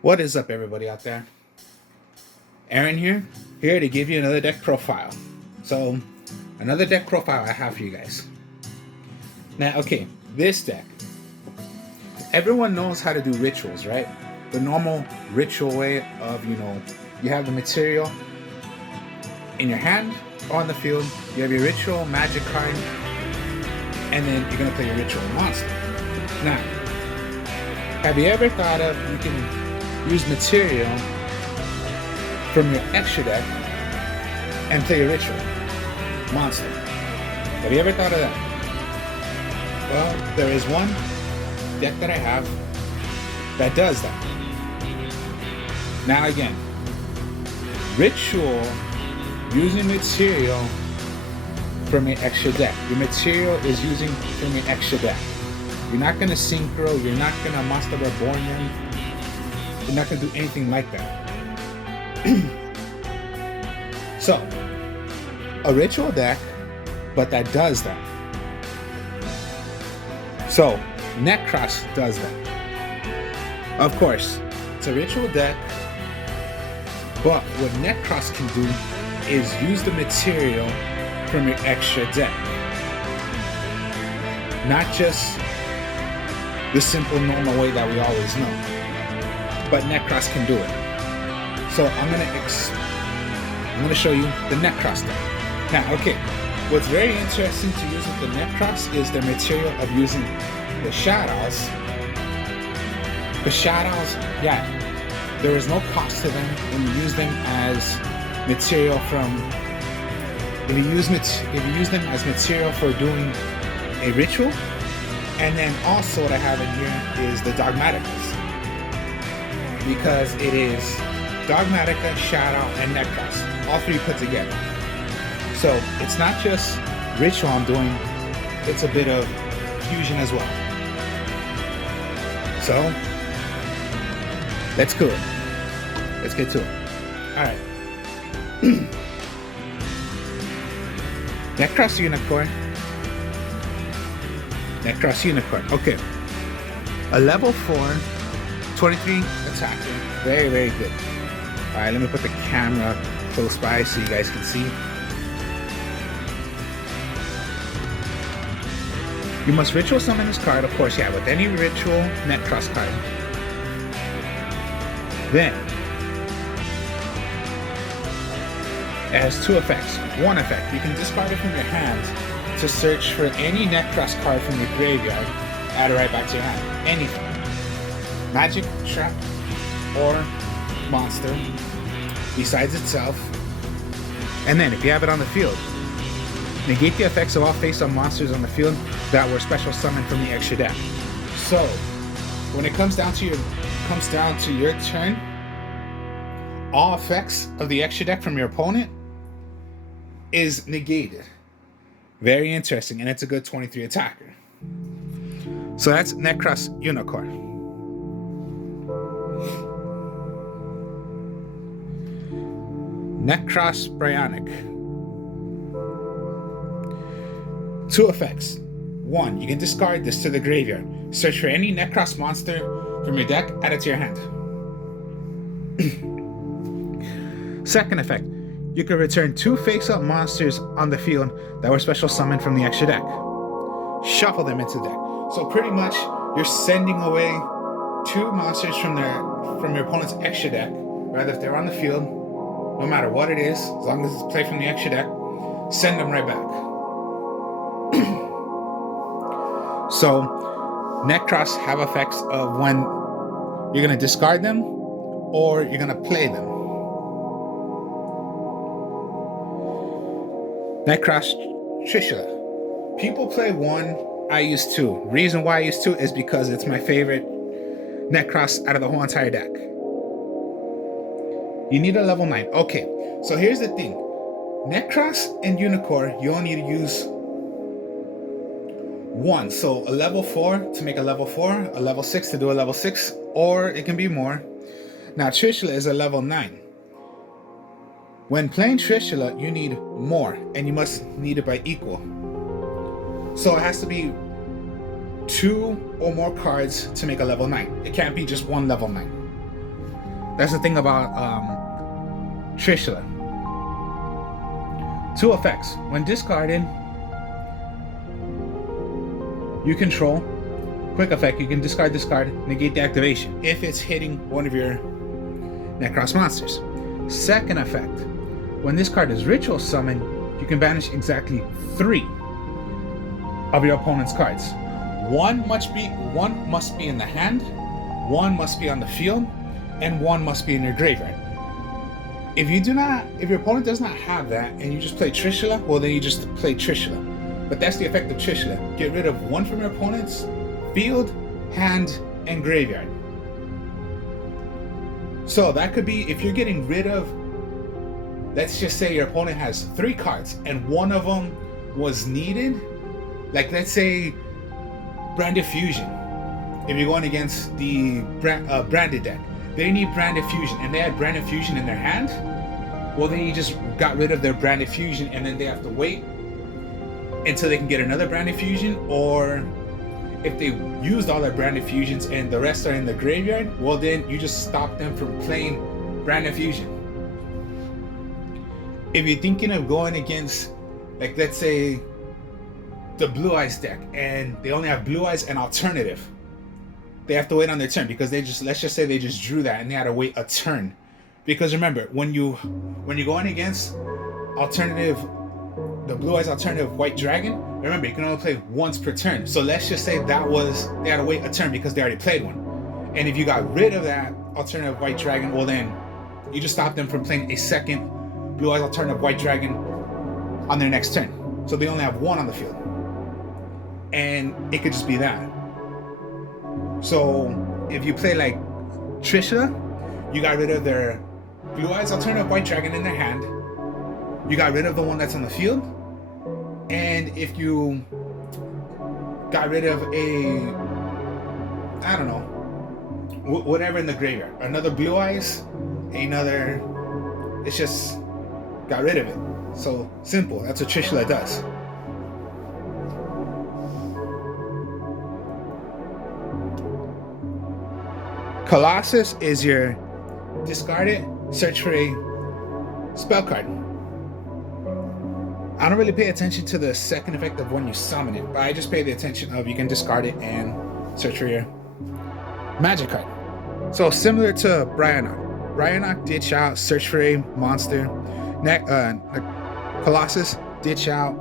What is up, everybody out there? Aaron here to give you another deck profile. So, another deck profile I have for you guys. Now, okay, this deck. Everyone knows how to do rituals, right? The normal ritual way of, you have the material in your hand or on the field. You have your ritual magic card, and then you're gonna play your ritual monster. Now, have you ever thought of you can use material from your extra deck and play a ritual monster? Have you ever thought of that? Well, there is one deck that I have that does that. Now again, ritual using material from your extra deck. Your material is using from your extra deck. You're not gonna synchro, you're not gonna Monster Reborn, you're not going to do anything like that. So, a ritual deck, but that does that. So, Nekroz does that. Of course, it's a ritual deck, but what Nekroz can do is use the material from your extra deck. Not just the simple normal way that we always know. But Nekroz can do it. So I'm gonna show you the Nekroz deck. Now, okay, what's very interesting to use with the Nekroz is the material of using the Shadolls. The Shadolls, yeah, there is no cost to them when you use them as material from. If you use them as material for doing a ritual, and then also what I have in here is the Dogmatticas. Because it is Dogmattica, Shadoll, and Nekroz, all three put together. So it's not just ritual I'm doing, it's a bit of fusion as well. So let's do it. Let's get to it. Alright. Nekroz Unicorn. Nekroz Unicorn. Okay. A level 4. 23 attacking. Very, very good. Alright, let me put the camera close by so you guys can see. You must ritual summon this card, of course, yeah, with any ritual Nekroz card. Then, it has two effects. One effect, you can discard it from your hand to search for any Nekroz card from your graveyard, add it right back to your hand. Anything. Magic, trap, or monster besides itself. And then if you have it on the field, negate the effects of all face-up monsters on the field that were special summoned from the extra deck. So when it comes down to your turn, all effects of the extra deck from your opponent is negated. Very interesting, and it's a good 23 attacker. So that's Nekroz Unicorn. Nekroz Bryonic. Two effects. One, you can discard this to the graveyard. Search for any Nekroz monster from your deck, add it to your hand. Second effect, you can return 2 face-up monsters on the field that were special summoned from the extra deck. Shuffle them into the deck. So pretty much, you're sending away 2 monsters from your opponent's extra deck, rather if they're on the field. No matter what it is, as long as it's played from the extra deck, send them right back. So, Nekroz have effects of when you're going to discard them or you're going to play them. Nekroz Trishula. People play 1, I use 2. Reason why I use 2 is because it's my favorite Nekroz out of the whole entire deck. You need a level 9. Okay, so here's the thing. Nekroz and Unicorn, you only need to use 1. So a level 4 to make a level 4, a level 6 to do a level 6, or it can be more. Now Trishula is a level 9. When playing Trishula, you need more, and you must need it by equal. So it has to be 2 or more cards to make a level 9. It can't be just one level 9. That's the thing about Trishula. 2 effects. When discarded, you control. Quick effect, you can discard, negate the activation if it's hitting one of your Nekroz monsters. Second effect, when this card is ritual summoned, you can banish exactly 3 of your opponent's cards. One must be in the hand, 1 must be on the field, and 1 must be in your graveyard. If your opponent does not have that and you just play Trishula, well then you just play Trishula. But that's the effect of Trishula. Get rid of 1 from your opponent's field, hand, and graveyard. So that could be if you're getting rid of, let's just say your opponent has 3 cards and 1 of them was needed. Like let's say Branded Fusion. If you're going against the Branded deck, they need Branded Fusion and they had Branded Fusion in their hand. Well, then you just got rid of their Branded Fusion and then they have to wait until they can get another Branded Fusion, or if they used all their Branded Fusions and the rest are in the graveyard, well then you just stop them from playing Branded Fusion. If you're thinking of going against, like let's say the Blue Eyes deck and they only have Blue Eyes and Alternative, they have to wait on their turn because let's just say they just drew that and they had to wait a turn. Because remember, when you're going against Alternative, the Blue Eyes Alternative White Dragon, remember you can only play once per turn. So let's just say they had to wait a turn because they already played one. And if you got rid of that Alternative White Dragon, well then you just stop them from playing a second Blue Eyes Alternative White Dragon on their next turn. So they only have 1 on the field. And it could just be that. So if you play like Trishula, you got rid of their Blue Eyes Alternative White Dragon in their hand. You got rid of the one that's on the field. And if you got rid of whatever in the graveyard, another Blue Eyes, it's just got rid of it. So simple. That's what Trishula does. Colossus is your discard it, search for a spell card. I don't really pay attention to the second effect of when you summon it, but I just pay the attention of you can discard it and search for your magic card. So similar to Bryanok, ditch out, search for a monster. Colossus, ditch out,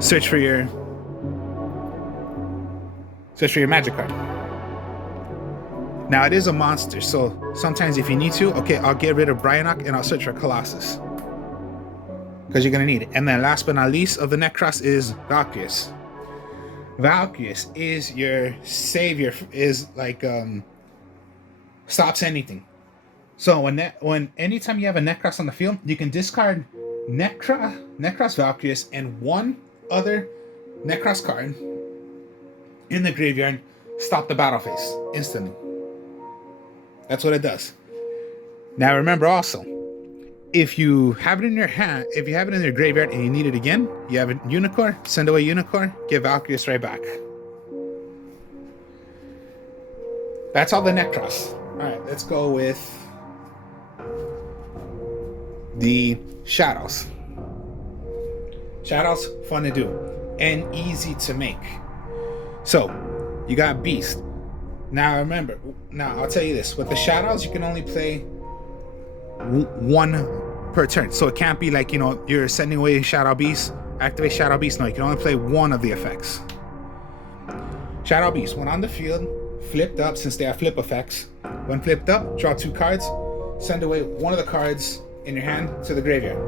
search for your magic card. Now it is a monster, so sometimes if you need to, okay, I'll get rid of Bryanok and I'll search for Colossus, because you're gonna need it. And then last but not least of the Nekroz is Valkyries. Valkyries is your savior, is like stops anything. So anytime you have a Nekroz on the field, you can discard Nekroz Valkyries and 1 other Nekroz card in the graveyard, stop the battle phase instantly. That's what it does. Now remember also, if you have it in your hand, if you have it in your graveyard and you need it again, you have a Unicorn, send away Unicorn, give Valkyries right back. That's all the Nekroz. Alright, let's go with the Shadolls. Shadolls, fun to do and easy to make. So, you got Beast. Now remember, I'll tell you this, with the Shadolls you can only play 1 per turn. So it can't be like, you're sending away Shadow Beast, activate Shadow Beast. No, you can only play 1 of the effects. Shadow Beast, when on the field, flipped up, since they have flip effects. When flipped up, draw 2 cards, send away 1 of the cards in your hand to the graveyard.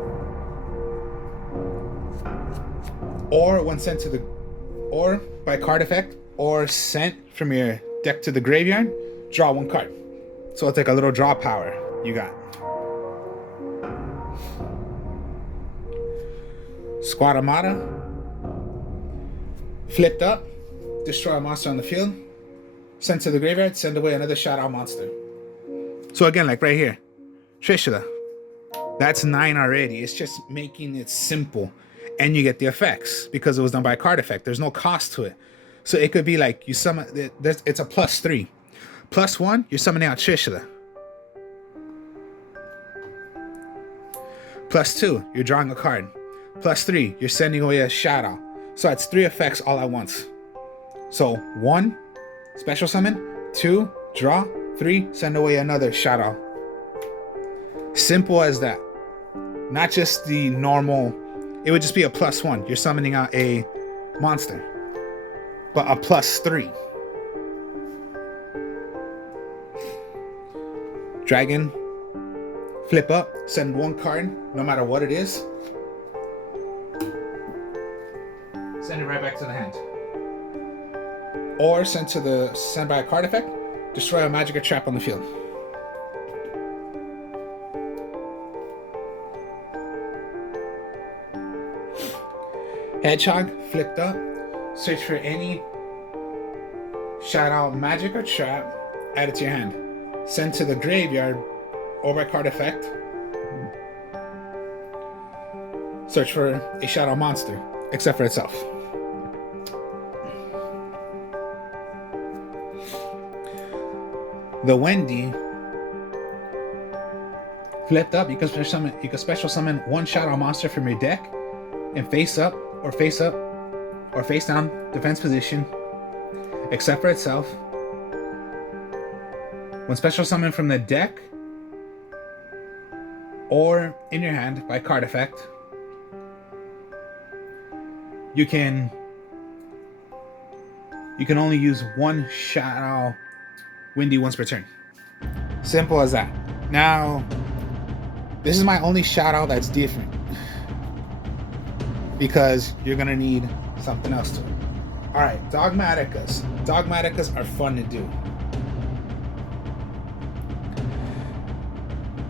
Or when sent to the, or by card effect, or sent from your deck to the graveyard, draw 1 card. So it's like a little draw power you got. Squad Armada, flipped up, destroy a monster on the field, send to the graveyard, send away another Shadow monster. So again, like right here, Trishula, that's 9 already. It's just making it simple, and you get the effects because it was done by a card effect. There's no cost to it. So it could be like you summon. It's a +3. +1, you're summoning out Trishula. +2, you're drawing a card. +3, you're sending away a Shadoll. So it's 3 effects all at once. So 1, special summon. 2, draw. 3, send away another Shadoll. Simple as that. Not just the normal. It would just be a +1. You're summoning out a monster. But a +3. Dragon. Flip up. Send 1 card, no matter what it is. Send it right back to the hand. Or send by a card effect. Destroy a magic or trap on the field. Hedgehog, flipped up. Search for any Shadoll magic or trap. Add it to your hand. Send to the graveyard or by card effect. Search for a Shadoll monster, except for itself. The Wendy, flipped up. You can special summon 1 Shadoll monster from your deck in face up or face down defense position, except for itself. When special summon from the deck or in your hand by card effect, you can only use 1 Shadoll Windy once per turn. Simple as that. Now, this is my only Shadoll that's different, because you're gonna need something else to it. Alright, Dogmatticas. Dogmatticas are fun to do.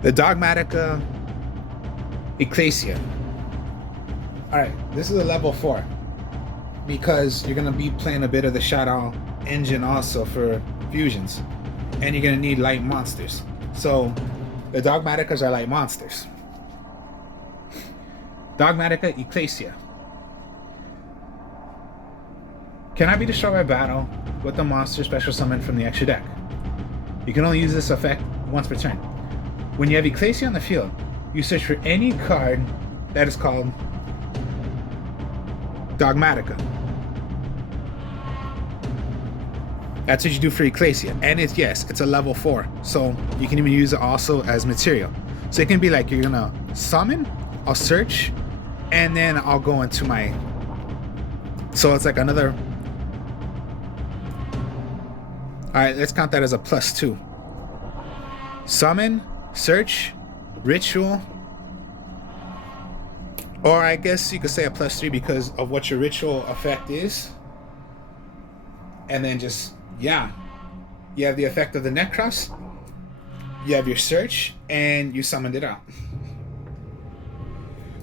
The Dogmattica Ecclesia. Alright, this is a level 4, because you're gonna be playing a bit of the Shadoll engine also for fusions, and you're gonna need light monsters. So the Dogmatticas are light monsters. Dogmattica Ecclesia cannot be destroyed by battle with the monster special summon from the extra deck. You can only use this effect once per turn. When you have Ecclesia on the field, you search for any card that is called Dogmattica. That's what you do for Ecclesia. And it's a level 4. So you can even use it also as material. So it can be like you're gonna summon, I'll search, and then I'll go into my... So it's like another... Alright, let's count that as a +2. Summon, search, ritual, or I guess you could say a +3 because of what your ritual effect is. And then just, yeah, you have the effect of the Nekroz, you have your search, and you summoned it out.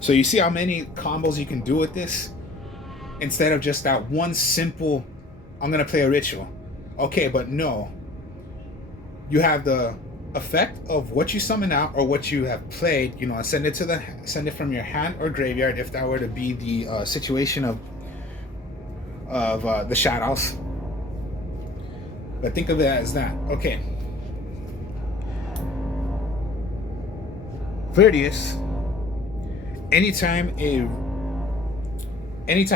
So you see how many combos you can do with this, instead of just that one simple, I'm gonna play a ritual. Okay, but no, you have the effect of what you summon out or what you have played, you know, send it from your hand or graveyard if that were to be the situation of the Shadolls. But think of it as that. Okay. Verdius, anytime,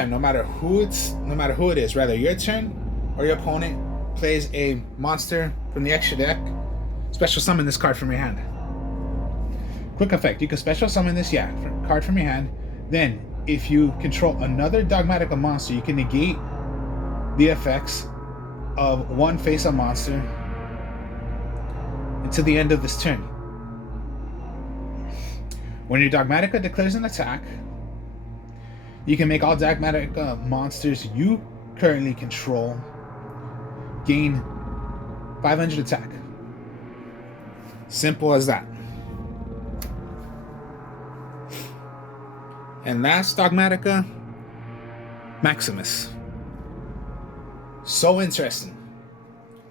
no matter who it is, rather your turn or your opponent plays a monster from the extra deck, special summon this card from your hand. Quick effect, you can special summon this card from your hand. Then if you control another Dogmatica monster, you can negate the effects of one face-up monster until the end of this turn. When your Dogmatica declares an attack, you can make all Dogmatica monsters you currently control gain 500 attack. Simple as that. And that's Dogmattica Maximus. So interesting.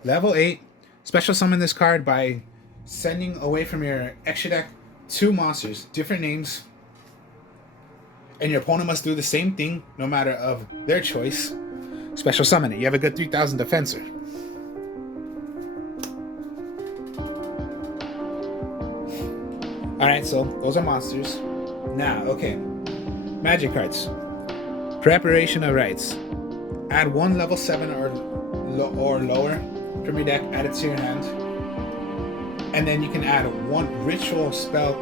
Level 8. Special summon this card by sending away from your extra deck 2 monsters, different names. And your opponent must do the same thing, no matter of their choice. Special summon it. You have a good 3000 defensor. Alright, so those are monsters. Now, okay. Magic cards. Preparation of Rites. Add 1 level 7 or lower from your deck, add it to your hand. And then you can add 1 ritual spell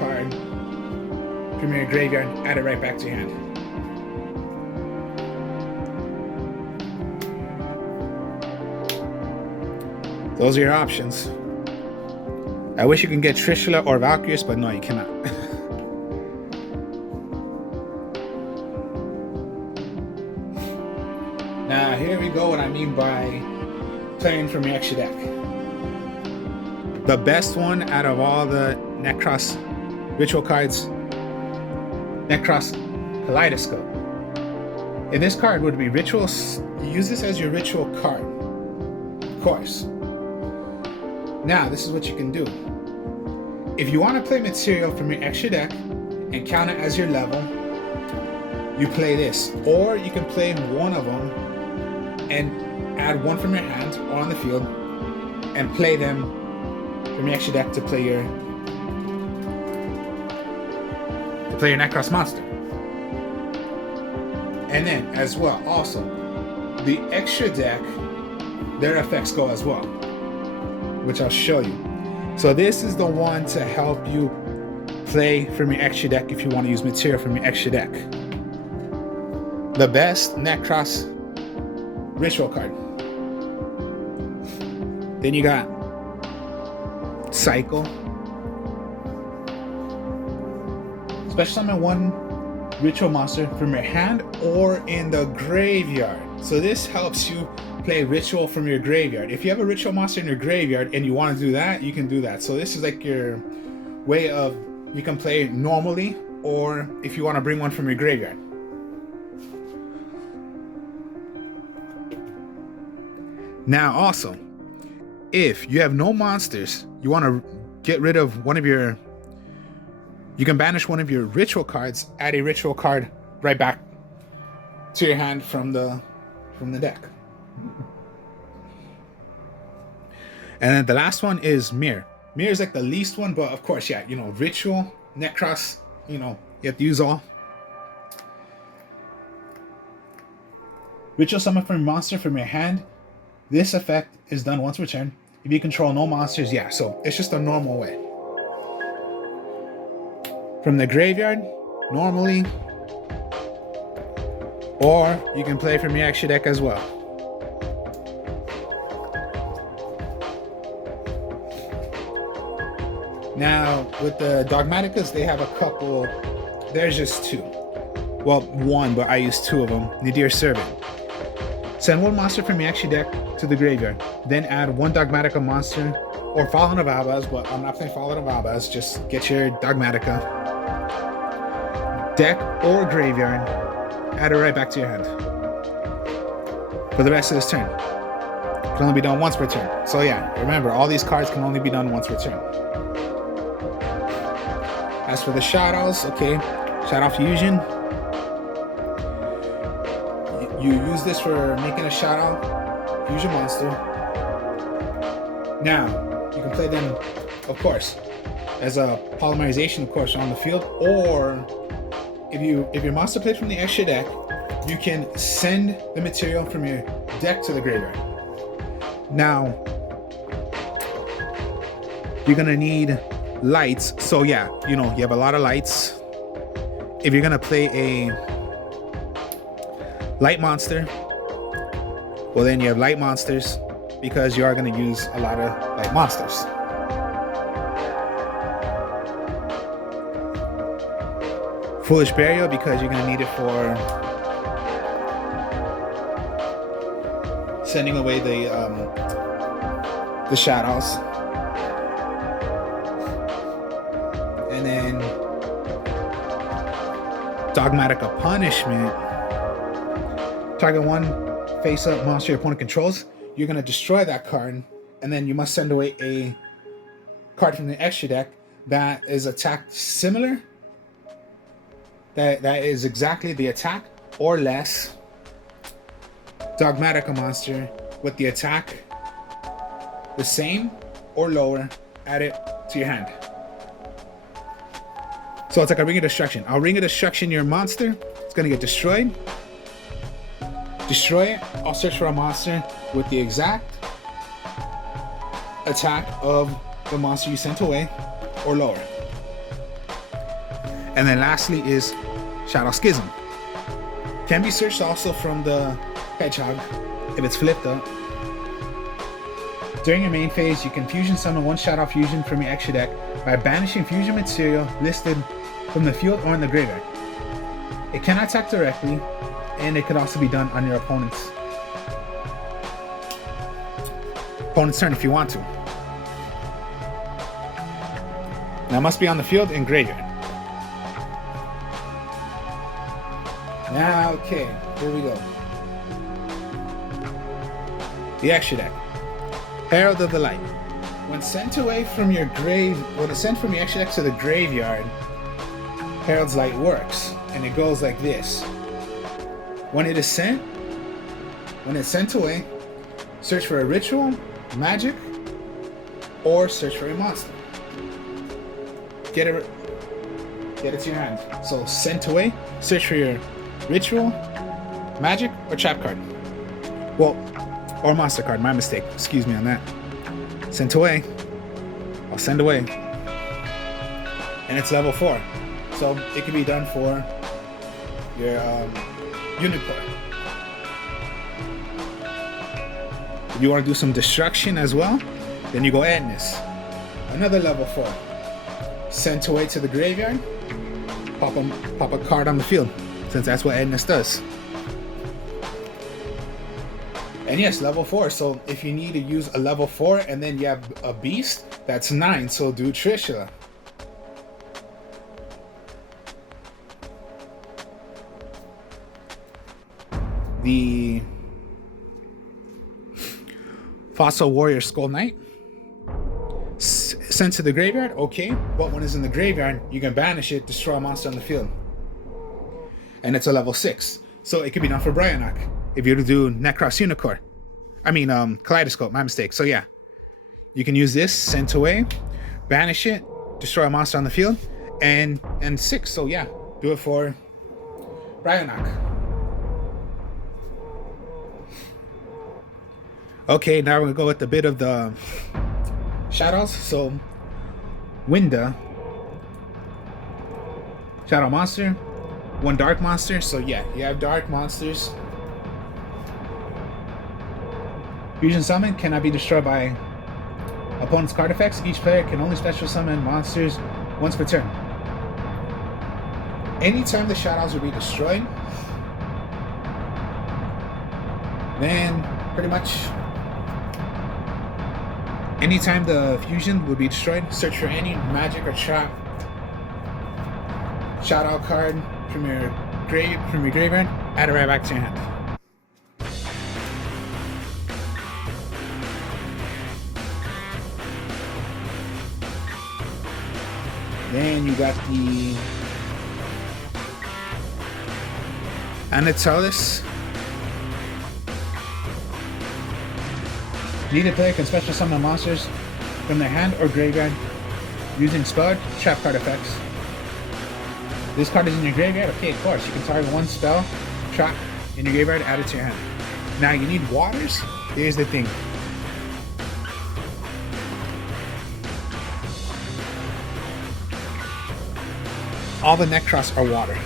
card from your graveyard, add it right back to your hand. Those are your options. I wish you can get Trishula or Valkyries, but no, you cannot. Now, here we go what I mean by playing from your extra deck. The best one out of all the Nekroz ritual cards, Nekroz Kaleidoscope. And this card would be rituals. You use this as your ritual card, of course. Now, this is what you can do. If you want to play material from your extra deck and count it as your level, you play this. Or you can play one of them and add 1 from your hand or on the field and play them from your extra deck to play your Nekroz monster. And then, as well, also, the extra deck, their effects go as well, which I'll show you. So this is the one to help you play from your extra deck if you want to use material from your extra deck. The best Nekroz ritual card. Then you got Cycle. Special summon 1 ritual monster from your hand or in the graveyard. So this helps you play ritual from your graveyard. If you have a ritual monster in your graveyard and you want to do that, you can do that. So this is like your way of, you can play normally, or if you want to bring one from your graveyard. Now also, if you have no monsters, you want to get rid of one of your, you can banish one of your ritual cards, add a ritual card right back to your hand from the deck. And then the last one is Mirror. Mirror is like the least one, but of course, yeah, you know, ritual, Nekroz, you know, you have to use all. Ritual summon from a monster from your hand. This effect is done once per turn. If you control no monsters, yeah, so it's just a normal way. From the graveyard, normally, or you can play from your extra deck as well. Now, with the Dogmatticas, they have a couple. There's just 2. Well, 1, but I use 2 of them. Nadir Servant. Send 1 monster from your extra deck to the graveyard. Then add 1 Dogmattica monster or Fallen of Albaz, but I'm not playing Fallen of Albaz. Just get your Dogmattica. Deck or graveyard. Add it right back to your hand. For the rest of this turn. It can only be done once per turn. So yeah, remember, all these cards can only be done once per turn. As for the Shadolls, okay, Shadoll Fusion. You use this for making a Shadoll Fusion monster. Now, you can play them, of course, as a polymerization, of course, on the field, or if your monster plays from the extra deck, you can send the material from your deck to the graveyard. Now, you're gonna need lights. So yeah, you know, you have a lot of lights. If you're gonna play a light monster, well then you have light monsters because you are gonna use a lot of light monsters. Foolish Burial because you're gonna need it for sending away the Shadolls. And then Dogmattica Punishment. Target 1 face-up monster your opponent controls. You're going to destroy that card, and then you must send away a card from the extra deck that is attacked similar. That is exactly the attack or less Dogmattica monster with the attack the same or lower, add it to your hand. So it's like a Ring of Destruction. I'll Ring of Destruction your monster. It's gonna get destroyed. Destroy it. I'll search for a monster with the exact attack of the monster you sent away or lower. And then lastly is Shadoll Schism. Can be searched also from the Hedgehog if it's flipped up. During your main phase, you can fusion summon one Shadoll fusion from your extra deck by banishing fusion material listed from the field or in the graveyard. It cannot attack directly, and it could also be done on your opponent's turn if you want to. Now it must be on the field and graveyard. Now, okay, here we go. The extra deck. Herald of the Light. When sent away from your when it's sent from your extra deck to the graveyard, Herald's Light works, and it goes like this. When it's sent away, search for a ritual, magic, or search for a monster. Get it to your hand. So sent away, search for your ritual, magic, or trap card. Well, or monster card, my mistake. Excuse me on that. Sent away. I'll send away. And it's level 4. So it can be done for your unicorn. If you want to do some destruction as well, then you go Edness. Another level 4. Sent away to the graveyard. Pop a card on the field, since that's what Edness does. And yes, level 4. So if you need to use a level 4 and then you have a beast, that's 9. So do Trishula. The Fossil Warrior Skull Knight. Sent to the graveyard, okay. But when it's in the graveyard, you can banish it, destroy a monster on the field. And it's a level 6. So it could be done for Bryonock if you were to do Nekroz Unicorn. Kaleidoscope, my mistake. So yeah, you can use this, sent away, banish it, destroy a monster on the field, and 6. So yeah, do it for Bryonock. Okay, now we're gonna go with a bit of the Shadolls. So Winda, Shadoll monster, one dark monster. So yeah, you have dark monsters. Fusion summon cannot be destroyed by opponent's card effects. Each player can only special summon monsters once per turn. Anytime the Shadolls will be destroyed, then pretty much anytime the fusion will be destroyed, search for any magic or trap Shadoll card from your graveyard, add it right back to your hand. Then you got the Anatolis. Neither player can special summon monsters from their hand or graveyard using spell trap card effects. This card is in your graveyard? Okay, of course. You can target one spell trap in your graveyard, add it to your hand. Now you need waters. Here's the thing. All the Nekroz are water.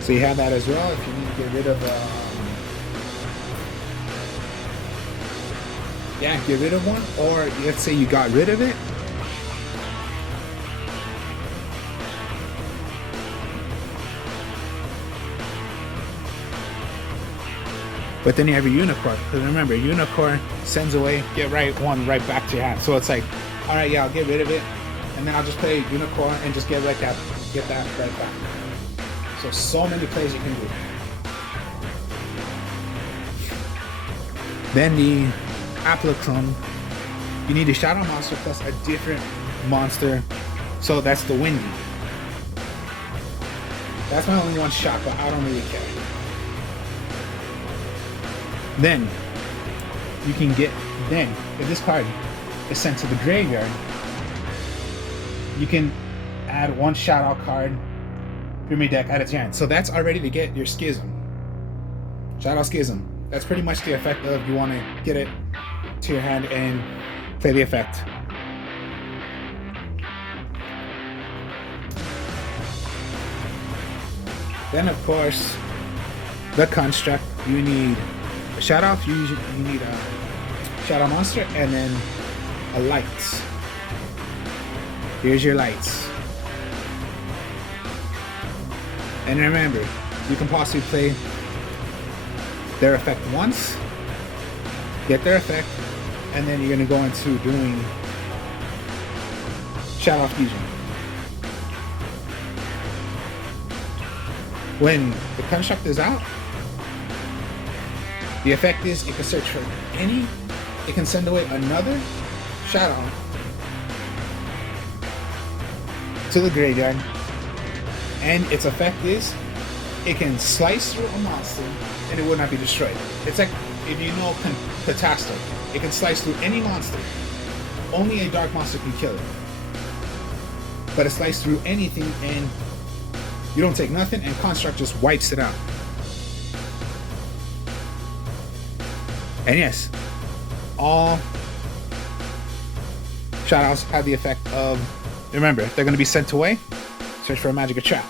So you have that as well if you need to get rid of get rid of one, or let's say you got rid of it. But then you have a unicorn, because remember, unicorn sends away, get one right back to your hand. So it's like, all right, yeah, I'll get rid of it, and then I'll just play unicorn and just get that right back. So many plays you can do. Then the Applaclone, you need a Shadoll monster plus a different monster. So that's the Windy. That's my only one shot, but I don't really care. Then you can get, then if this card is sent to the graveyard, you can add one Shadoll card from your deck, add it to your hand. So that's already to get your Schism. Shadoll Schism. That's pretty much the effect of you want to get it to your hand and play the effect. Then of course, the construct, you need a Shadow Fusion, you need a Shadow Monster, and then a Lights. Here's your Lights. And remember, you can possibly play their effect once, get their effect, and then you're going to go into doing Shadow Fusion. When the construct is out, the effect is it can search for any, it can send away another Shadow to the graveyard, and its effect is it can slice through a monster and it will not be destroyed. It's like, if you know Catastrophe, it can slice through any monster. Only a dark monster can kill it. But it slices through anything and you don't take nothing, and Construct just wipes it out. And yes, all Shadow's have the effect of, remember, if they're going to be sent away, search for a magic or trap.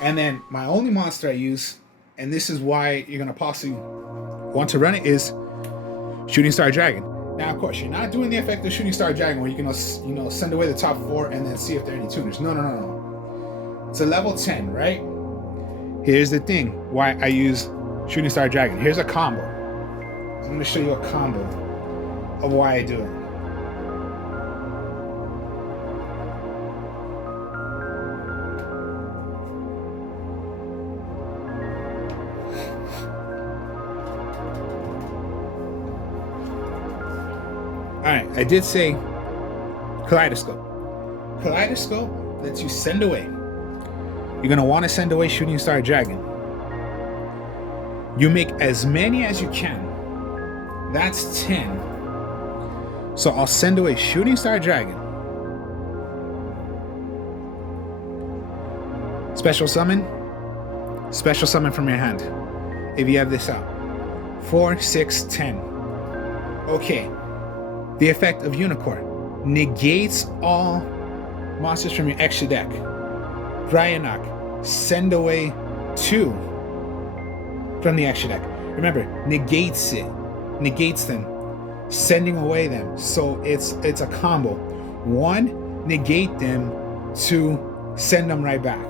And then my only monster I use, and this is why you're going to possibly want to run it, is Shooting Star Dragon. Now, of course, you're not doing the effect of Shooting Star Dragon where you can, send away the top 4 and then see if there are any tuners. No. It's a level 10, right? Here's the thing, why I use Shooting Star Dragon. Here's a combo. I'm going to show you a combo of why I do it. Alright, I did say Kaleidoscope. Kaleidoscope lets you send away. You're going to want to send away Shooting Star Dragon. You make as many as you can. That's 10. So I'll send away Shooting Star Dragon. Special summon from your hand. If you have this out. 4, 6, 10. Okay. The effect of Unicorn negates all monsters from your extra deck. Bryanok, send away 2 from the extra deck. Remember, negates them, sending away them. So it's a combo. 1, negate them, 2, send them right back.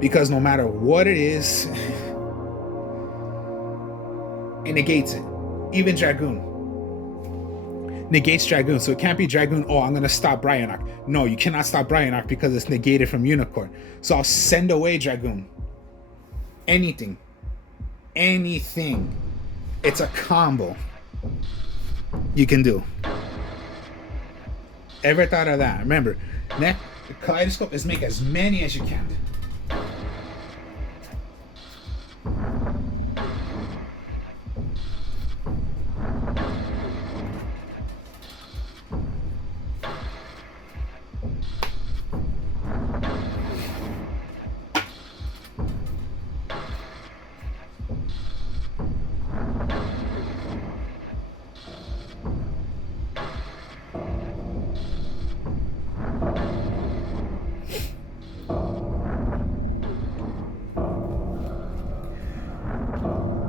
Because no matter what it is, it negates it. Even Dragoon negates Dragoon, so it can't be Dragoon, oh, I'm gonna stop Bryanok. No, you cannot stop Bryanok because it's negated from Unicorn. So I'll send away Dragoon. Anything. It's a combo you can do. Ever thought of that? Remember, the Kaleidoscope is make as many as you can.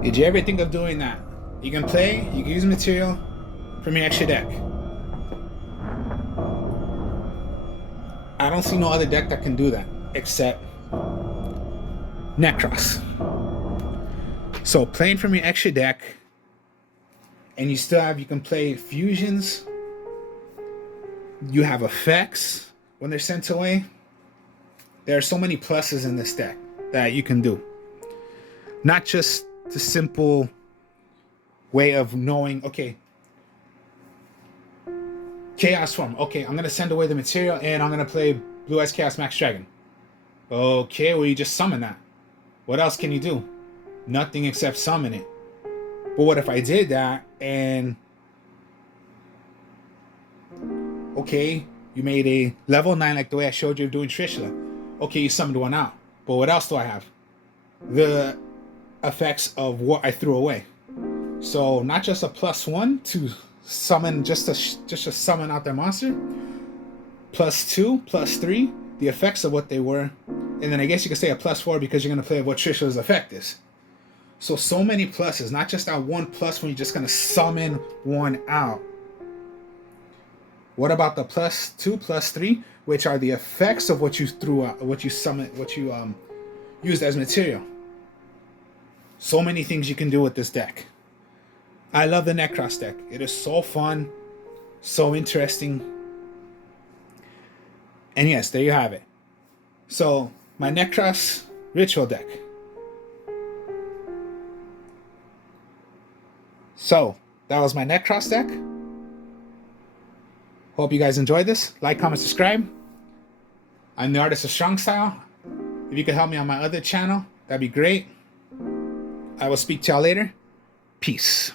Did you ever think of doing that? You can use material from your extra deck. I don't see no other deck that can do that except Nekroz. So playing from your extra deck, and you can play fusions. You have effects when they're sent away. There are so many pluses in this deck that you can do. Not just the simple way of knowing, okay, Chaos form. Okay, I'm gonna send away the material and I'm gonna play Blue Eyes Chaos Max Dragon. Okay, well you just summon that. What else can you do? Nothing except summon it. But what if I did that and okay, you made a level 9 like the way I showed you doing Trishula. Okay, you summoned one out. But what else do I have? The effects of what I threw away. So not just a +1 to summon just to summon out their monster. +2, +3, the effects of what they were. And then I guess you could say a +4 because you're gonna play what Trishula's effect is. So many pluses, not just that one plus when you're just gonna summon one out. What about the +2, +3, which are the effects of what you threw out, what you summoned, what you used as material? So many things you can do with this deck. I love the Nekroz deck. It is so fun, so interesting. And yes, there you have it. So my Nekroz ritual deck. So that was my Nekroz deck. Hope you guys enjoyed this. Like, comment, subscribe. I'm the artist of Strong Style. If you could help me on my other channel, that'd be great. I will speak to y'all later. Peace.